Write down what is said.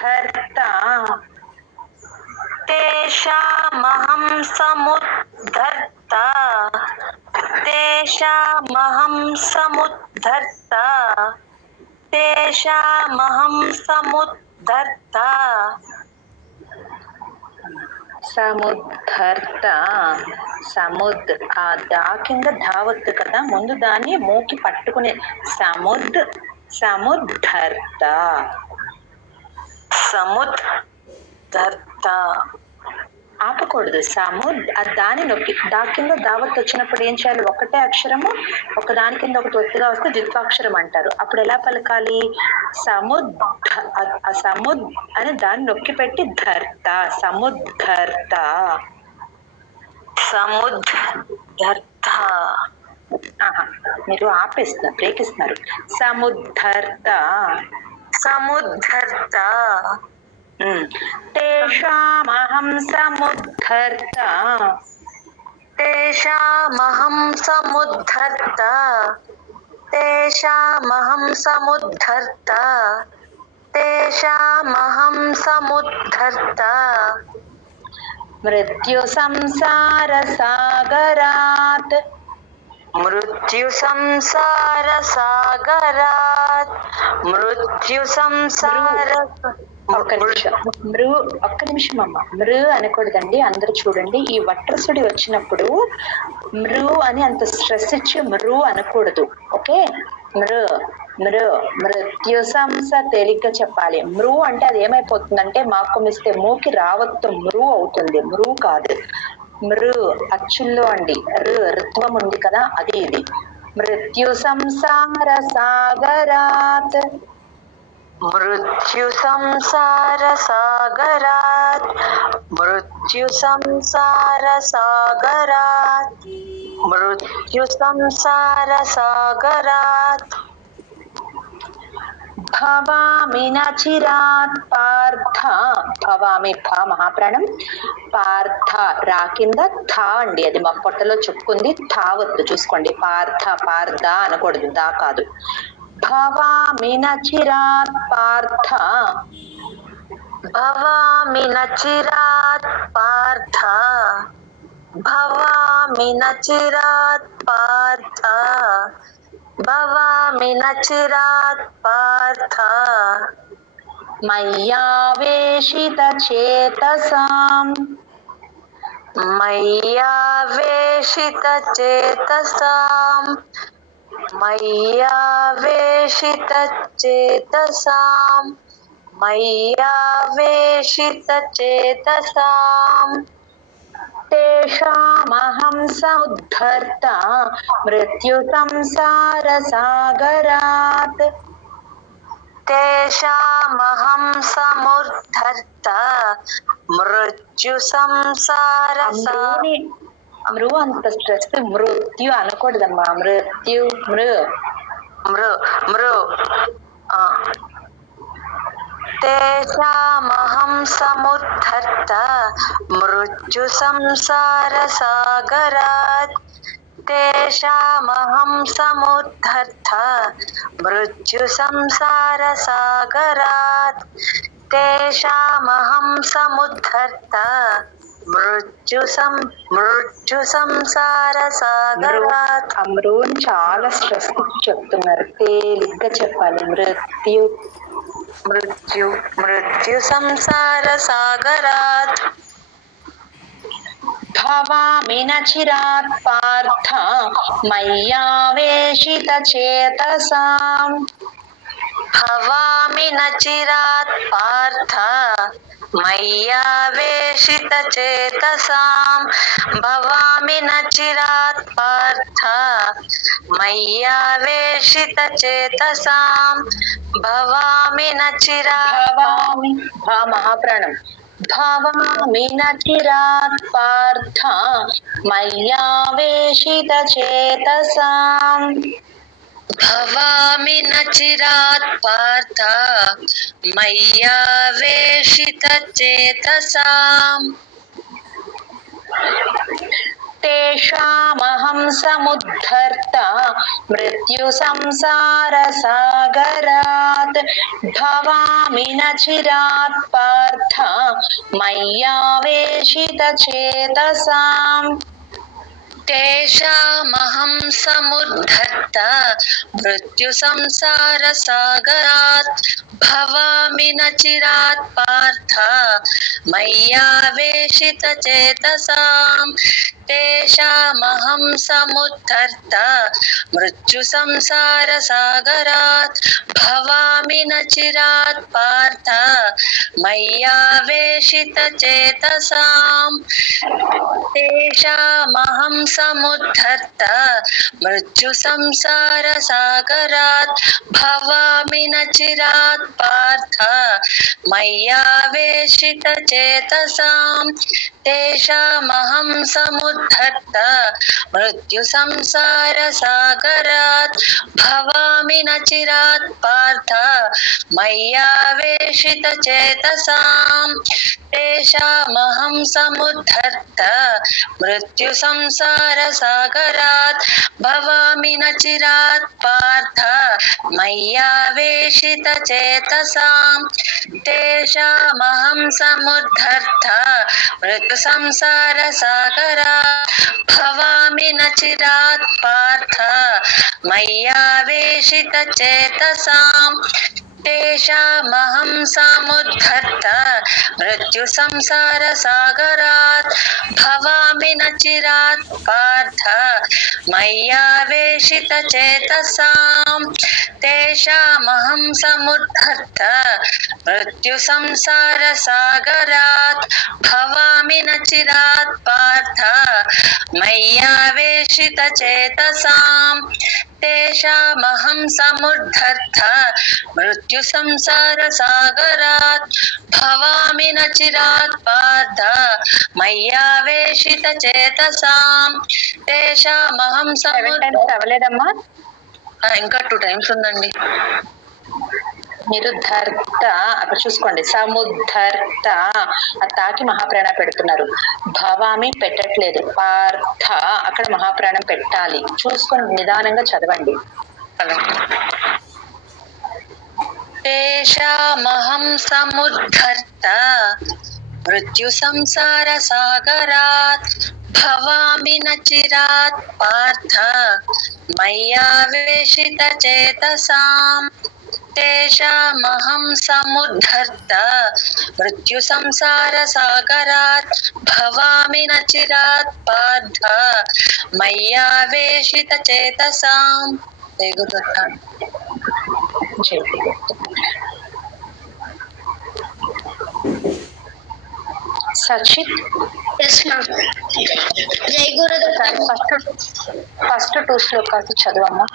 समुद्धर्ता तेषामहं समुद्धर्ता तेषामहं समुद्धर्ता तेषामहं समुद्धर्ता సముద్ధర్త సముద్ ఆ దా కింద ధావత్తు కదా, ముందు దాన్ని మూకి పట్టుకునే సముద్ధర్త సముద్ధర్త ఆపకూడదు. దాని నొక్కి దా కింద దావత్ వచ్చినప్పుడు ఏం చేయాలి? ఒకటే అక్షరము ఒక దాని కింద ఒకటి ఒత్తుగా వస్తే ద్విత్వాక్షరం అంటారు. అప్పుడు ఎలా పలకాలి? సముద్ అని దాన్ని నొక్కి పెట్టి ధర్త సముద్ధర్త సముద్ధర్త. మీరు ఆపేస్తున్నారు, బ్రేక్ ఇస్తున్నారు. సముద్ధర్త సముద్ధర్త తేషామహం సముద్ధర్త తేషామహం సముద్ధర్త తేషామహం సముద్ధర్త తేషామహం సముద్ధర్త. మృత్యు సంసార సాగరాత్ మృత్యు సంసార సాగరాత్ మృత్యు సంసార. ఒక్క నిమిషం అమ్మ. మృ అనకూడదండి. అందరూ చూడండి, ఈ వట్రసుడి వచ్చినప్పుడు మృ అని అంత స్ట్రెస్ ఇచ్చి మృ అనకూడదు. ఓకే, మృత్యు సంస తేలిగ్గా చెప్పాలి. మృ అంటే అది ఏమైపోతుందంటే మాకు మిస్తే మూకి రావత్తు మృ అవుతుంది. మృ కాదు, మృ అచ్చుల్లో అండి. ఋత్వం ఉంది కదా, అది ఇది. మృత్యు సంసార సాగరాత్ మృత్యు సంసార సాగరాత్ మృత్యు సంసార సాగరాత్ మృత్యు సంసార సాగరాత్. భవామి నచిరాత్ పార్థ భవామి భ మహాప్రాణం పార్థ రా కింద థా అండి, అది మా పొట్టలో చుక్కుంది. థావత్తు చూసుకోండి. పార్థ పార్థ అనకూడదు, దా కాదు. భవామి నచిరాత్ పార్థ భవామి నచిరాత్ పార్థ భవామి నచిరాత్ పార్థ భవామి నచిరాత్ పార్థ. మయ్యావేశిత చేతసాం మయ్యావేశిత చేతసాం మయ్యావేశిత చేతసాం మయ్యావేశిత చేతసాం. తేషామహం సముద్ధర్త మృత్యు సంసార సాగరాత్ తేషామహం సముద్ధర్త మృత్యు సంసార. మృ అంత స్ట్రెస్ మృత్యు అనకూడదమ్మా. మృత్యు మృ తేషామహం సముద్ధర్త మృత్యు సంసార సాగరాత్ తేషామహం సముద్ధర్త మృత్యు సంసార సాగరాత్ తేషామహం సముద్ధర్త మృత్యు సంసార సాగరాత్. అమృని చాలా స్ట్రెస్ చెప్తున్నారు, తేలిగ్గా చెప్పాలి. మృత్యు మృత్యు మృత్యు సంసార సాగరాత్. భవామి నచిరాత్ పార్థ మయ్యావేశిత చేతసాం భవామి నచిరాత్ పార్థ మయ్యావేశిత చేతసాం భవామి నచిరాత్ పార్థ మయ్యావేశిత చేతసాం భవామి నచిరాత్. మహాప్రాణం. భవామి నచిరాత్ పార్థ మయ్యావేశిత చేతసాం భవామి నచిరాత్ పార్థ మయ్యావేశిత చేతసాం. तेषामहं समुद्धर्ता मृत्यु संसार सागरात् भवामि न चिरात् पार्थ मय्यावेशितचेतसाम् तेषामहं समुद्धर्ता मृत्यु संसार सागरात् भवामि न चिरात् पार्थ मय्यावेशितचेतसाम् तेषामहं समुद्धर्ता मृत्यु संसार सागरात् भवामि न चिरात् पार्थ मय्यावेशितचेतसाम् तेषामहं समुद्धर्ता मृत्यु संसार सागरात् भवामि न चिरात् पार्थ मय्यावेशितचेतसाम् तेषामहं समुद्धर्ता मृत्यु संसार सागरात् भवामि न चिरात् पार्थ मय्यावेशितचेतसाम् तेषामहं समुद्धर्ता मृत्यु संसार सागरात् भवामि न चिरात् पार्थ मय्यावेशितचेतसाम् तेषामहं समुद्धर्ता मृत्यु संसार सागरात् भवामि न चिरात् पार्थ मय्यावेशितचेतसाम् तेषामहं समुद्धर्ता मृत्यु संसार सागरात् भवामि न चिरात् पार्थ मय्यावेशितचेतसाम् तेषामहं समुद्धर्ता मृत्यु संसार सागरात् भवामि न चिरात् पार्थ मय्यावेशितचेतसाम् तेषामहं समुद्धर्ता मृत्यु संसार सागरात् भवामि न चिरात् पार्थ मय्यावेशितचेतसाम् तेषामहं సముద్ధర్తా ఇంకా 2 టైమ్స్ ఉందండి. మీరు ధర్త అక్కడ చూసుకోండి, సముద్ధర్త తాకి మహాప్రాణ పెడుతున్నారు, భవామి పెట్టట్లేదు, పార్థ అక్కడ మహాప్రాణం పెట్టాలి. చూసుకొని నిదానంగా చదవండి. तेषामहं समुद्धर्ता मृत्यु संसार सागरात् भवामि न चिरात् पार्थ मय्यावेशितचेतसाम् तेषामहं समुद्धर्ता मृत्यु संसार सागरात् भवामि न चिरात् पार्थ मय्यावेशितचेतसाम्. సచిత్ జై గురుదేవ్ ఫస్ట్ 2 శ్లోకాలు చదవమ్మా.